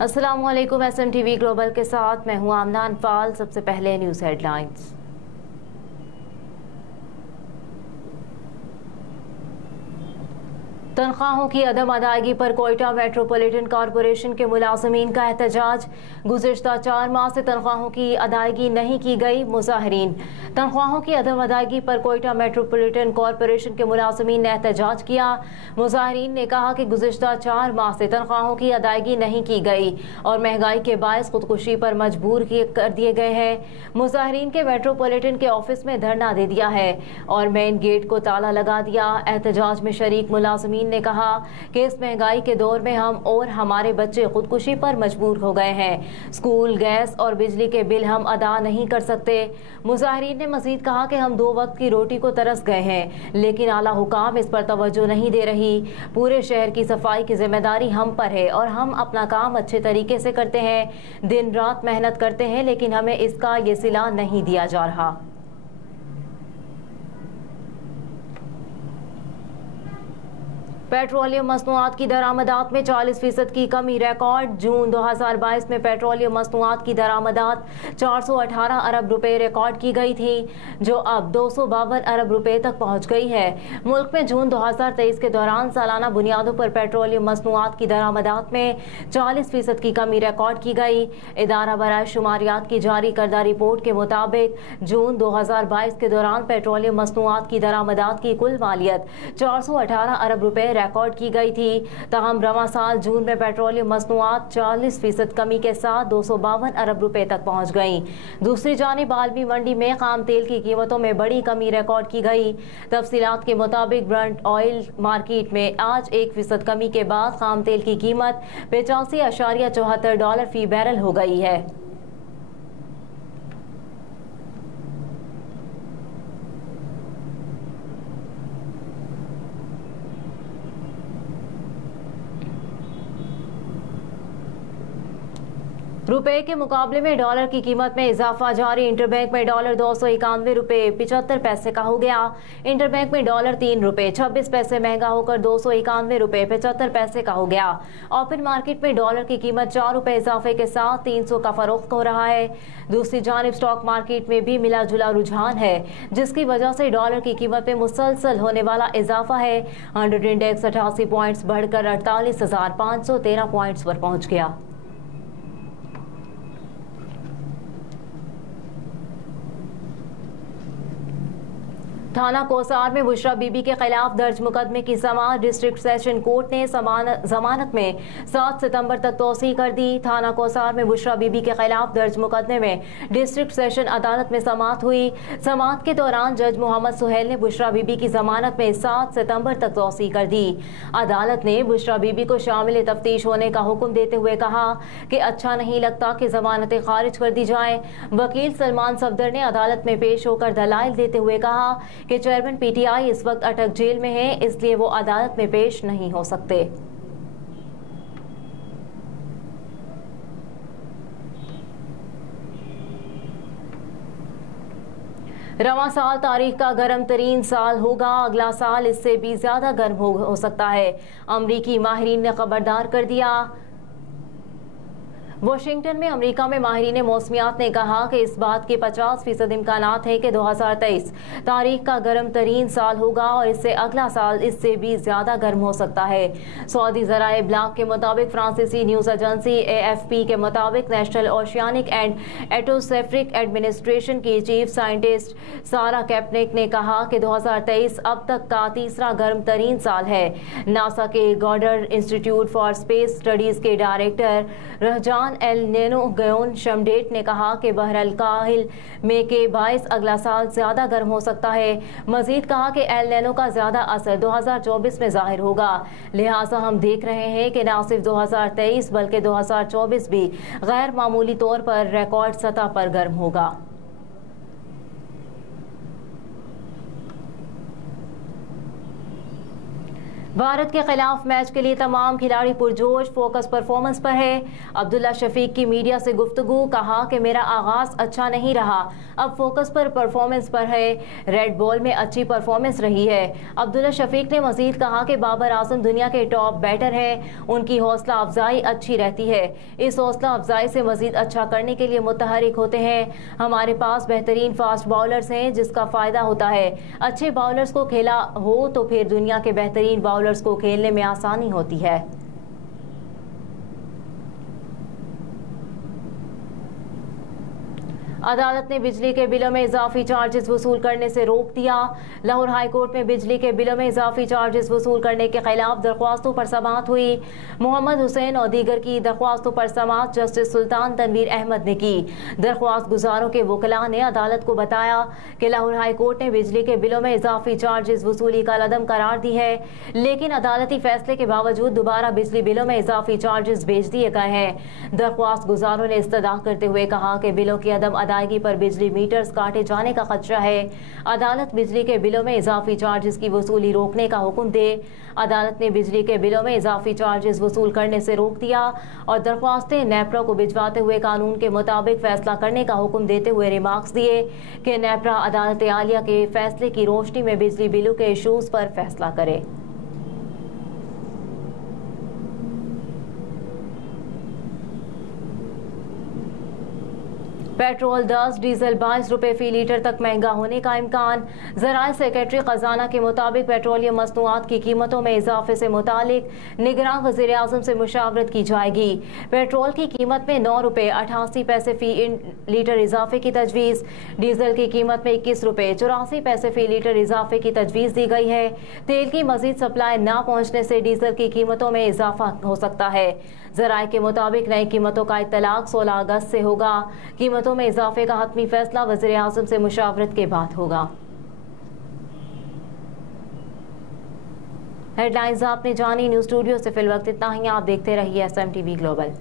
अस्सलामुअलैकुम। SMTV global के साथ मैं हूं आमना अनफाल। सबसे पहले न्यूज़ हेडलाइंस। तनख्वाहों की अदम अदायगी पर कोयटा मेट्रोपॉलिटन कॉरपोरेशन के मुलाजमीन का एहतजाज। गुज़िश्ता 4 माह से तनख्वाहों की अदायगी नहीं की गई। मुजाहिरीन। तनख्वाहों की अदम अदायगी पर कोयटा मेट्रोपॉलिटन कॉरपोरेशन के मुलाजमीन ने एहतजाज किया। मुजाहिरीन ने कहा कि गुज़िश्ता 4 माह से तनख्वाहों की अदायगी नहीं की गई और महंगाई के बायस खुदकुशी पर मजबूर कर दिए गए हैं। मुजाहिरीन के मेट्रोपॉलिटन के ऑफिस में धरना दे दिया है और मेन गेट को ताला लगा दिया। एहतजाज में शरीक मुलाजमीन ने कहा कि इस महंगाई के दौर में हम और हमारे बच्चे खुदकुशी पर मजबूर हो गए हैं। स्कूल, गैस और बिजली के बिल हम अदा नहीं कर सकते। मुजाहिरीन ने मजीद कहा कि हम 2 वक्त की रोटी को तरस गए हैं, लेकिन आला हुकाम इस पर तवज्जो नहीं दे रही। पूरे शहर की सफाई की जिम्मेदारी हम पर है और हम अपना काम अच्छे तरीके से करते हैं। दिन रात मेहनत करते हैं, लेकिन हमें इसका ये सिला नहीं दिया जा रहा। पेट्रोलियम मसनूआत की दरामदात में 40% की कमी रिकॉर्ड। जून 2022 में पेट्रोलियम मसनूआत की दरामदात 418 अरब रुपए रिकॉर्ड की गई थी, जो अब 252 अरब रुपए तक पहुंच गई है। मुल्क में जून 2023 के दौरान सालाना बुनियादों पर पेट्रोलियम मसनूआत की दरामदात में 40% की कमी रिकॉर्ड की गई। इदारा बराए शुमारियात की जारी करदा रिपोर्ट के मुताबिक जून 2022 के दौरान पेट्रोलियम मसनूआत की दरामदात की कुल मालियत 418 अरब रुपए रिकॉर्ड की गई थी। तहम रवां साल जून में पेट्रोलियम मसनूआत 40% कमी के साथ 252 अरब रुपए तक पहुंच गई। दूसरी जानिब आलमी मंडी में खाम तेल की कीमतों में बड़ी कमी रिकॉर्ड की गई। तफसीलात के मुताबिक ब्रंट ऑयल मार्केट में आज 1% कमी के बाद खाम तेल की कीमत $85.74 फी बैरल हो गई है। रुपए के मुकाबले में डॉलर की कीमत में इजाफा जारी। इंटरबैंक में डॉलर 291 रुपए 75 पैसे का हो गया। इंटरबैंक में डॉलर 3 रुपए 26 पैसे महंगा होकर 291 रुपए 75 पैसे का हो गया। ओपन मार्केट में डॉलर की कीमत 4 रुपए इजाफे के साथ 300 का फरोख्त हो रहा है। दूसरी जानिब स्टॉक मार्केट में भी मिला जुला रुझान है, जिसकी वजह से डॉलर की कीमत में मुसलसल होने वाला इजाफा है। 100 इंडेक्स 88 पॉइंट्स बढ़कर 48,513 पॉइंट्स पर पहुंच गया। थाना कोसार में बुशरा बीबी के खिलाफ दर्ज मुकदमे की समाअत डिस्ट्रिक्ट सेशन कोर्ट ने जमानत में 7 सितंबर तक तोसी कर दी। थाना कोसार में बुशरा बीबी के खिलाफ दर्ज मुकदमे में डिस्ट्रिक्ट सेशन अदालत में समाअत हुई। समाअत के दौरान जज मोहम्मद सुहेल ने बुशरा बीबी की जमानत में 7 सितंबर तक तोसी कर दी। अदालत ने बुशरा बीबी को शामिल तफ्तीश होने का हुक्म देते हुए कहा कि अच्छा नहीं लगता कि जमानतें खारिज कर दी जाएं। वकील सलमान सफदर ने अदालत में पेश होकर दलाइल देते हुए कहा कि चेयरमैन PTI इस वक्त अटक जेल में है, इसलिए वो अदालत में पेश नहीं हो सकते। रवां साल तारीख का गर्म तरीन साल होगा। अगला साल इससे भी ज्यादा गर्म हो सकता है। अमरीकी माहिरीन ने खबरदार कर दिया। वाशिंगटन में अमेरिका में माहिरीन मौसमियात ने कहा कि इस बात के 50% इम्कानात है कि 2023 तारीख का गर्म तरीन साल होगा और इससे अगला साल इससे भी ज्यादा गर्म हो सकता है। सऊदी ज़राए ब्लॉग के मुताबिक फ्रांसीसी न्यूज़ एजेंसी AFP के मुताबिक national oceanic and atmospheric administration की चीफ साइंटिस्ट सारा कैपनिक ने कहा कि 2023 अब तक का तीसरा गर्म तरीन साल है। नासा के गॉडर्ड इंस्टीट्यूट फॉर स्पेस स्टडीज के डायरेक्टर रहजान एल नैनो गयोन शमडेट ने कहा कि बहरल काहिल में के बायस अगला साल ज्यादा गर्म हो सकता है। मजीद कहा कि एल नैनो का ज्यादा असर 2024 में जाहिर होगा, लिहाजा हम देख रहे हैं कि न सिर्फ 2023 बल्कि 2024 भी गैर मामूली तौर पर रिकॉर्ड सतह पर गर्म होगा। भारत के खिलाफ मैच के लिए तमाम खिलाड़ी पुरजोश, फोकस परफॉर्मेंस पर है। अब्दुल्ला शफीक की मीडिया से गुफ्तगू, कहा कि मेरा आगाज अच्छा नहीं रहा, अब फोकस पर परफॉर्मेंस पर है। रेड बॉल में अच्छी परफॉर्मेंस रही है। अब्दुल्ला शफीक ने मजीद कहा कि बाबर आजम दुनिया के टॉप बैटर हैं, उनकी हौसला अफजाई अच्छी रहती है। इस हौसला अफजाई से मजीद अच्छा करने के लिए मुतहरिक होते हैं। हमारे पास बेहतरीन फास्ट बॉलर्स हैं, जिसका फ़ायदा होता है। अच्छे बॉलर्स को खेला हो तो फिर दुनिया के बेहतरीन बॉलर्स को खेलने में आसानी होती है। अदालत ने बिजली के बिलों में इजाफी चार्जेस वसूल करने से रोक दिया। लाहौर हाई कोर्ट में बिजली के बिलों में इजाफी चार्जेस वसूल करने के खिलाफ दरख्वास्तों पर समाअत हुई। मोहम्मद हुसैन और दीगर की दरख्वास्तों पर समाअत जस्टिस सुल्तान तनवीर अहमद ने की। दरख्वास्त गुजारों के वकला ने अदालत को बताया कि लाहौर हाई कोर्ट ने बिजली के बिलों में इजाफी चार्जेस वसूली का लदम करार दी है, लेकिन अदालती फैसले के बावजूद दोबारा बिजली बिलों में इजाफी चार्जेस भेज दिए गए हैं। दरख्वास्त गुजारों ने इस्तदा करते हुए कहा कि बिलों की अदम अदायगी पर बिजली मीटर्स काटे जाने का खदशा है। अदालत बिजली के बिलों में इजाफी चार्जेस की वसूली रोकने का हुक्म दे। अदालत ने बिजली के बिलों में इजाफी चार्जेस वसूल करने से रोक दिया और दरख्वास्तें नेपरा को भिजवाते हुए कानून के मुताबिक फैसला करने का हुक्म देते हुए रिमार्क्स दिए कि नेपरा अदालत आलिया के फैसले की रोशनी में बिजली बिलों के इशूज पर फैसला करे। पेट्रोल 10, डीजल 22 रुपए फी लीटर तक महंगा होने का इम्कान। ज़राए सेक्रेटरी खजाना के मुताबिक पेट्रोलियम मसनूआत की कीमतों में इजाफे से मुतालिक निगरान वज़ीर आज़म से मुशावरत की जाएगी। पेट्रोल की कीमत में 9 रुपए 88 पैसे फी लीटर इजाफे की तजवीज़, डीजल की कीमत में 21 रुपए 84 पैसे फी लीटर इजाफे की तजवीज़ दी गई है। तेल की मजीद सप्लाई न पहुँचने से डीजल की कीमतों में इजाफा हो सकता है। ज़राए के मुताबिक नई कीमतों का इत्तलाक 16 अगस्त से होगा। कीमतों में इजाफे का हतमी फैसला वज़ीर आज़म से मुशावरत के बाद होगा। हेडलाइंस आपने जानी। न्यूज़ स्टूडियो से फिलवक्त इतना ही। आप देखते रहिए SMTV ग्लोबल।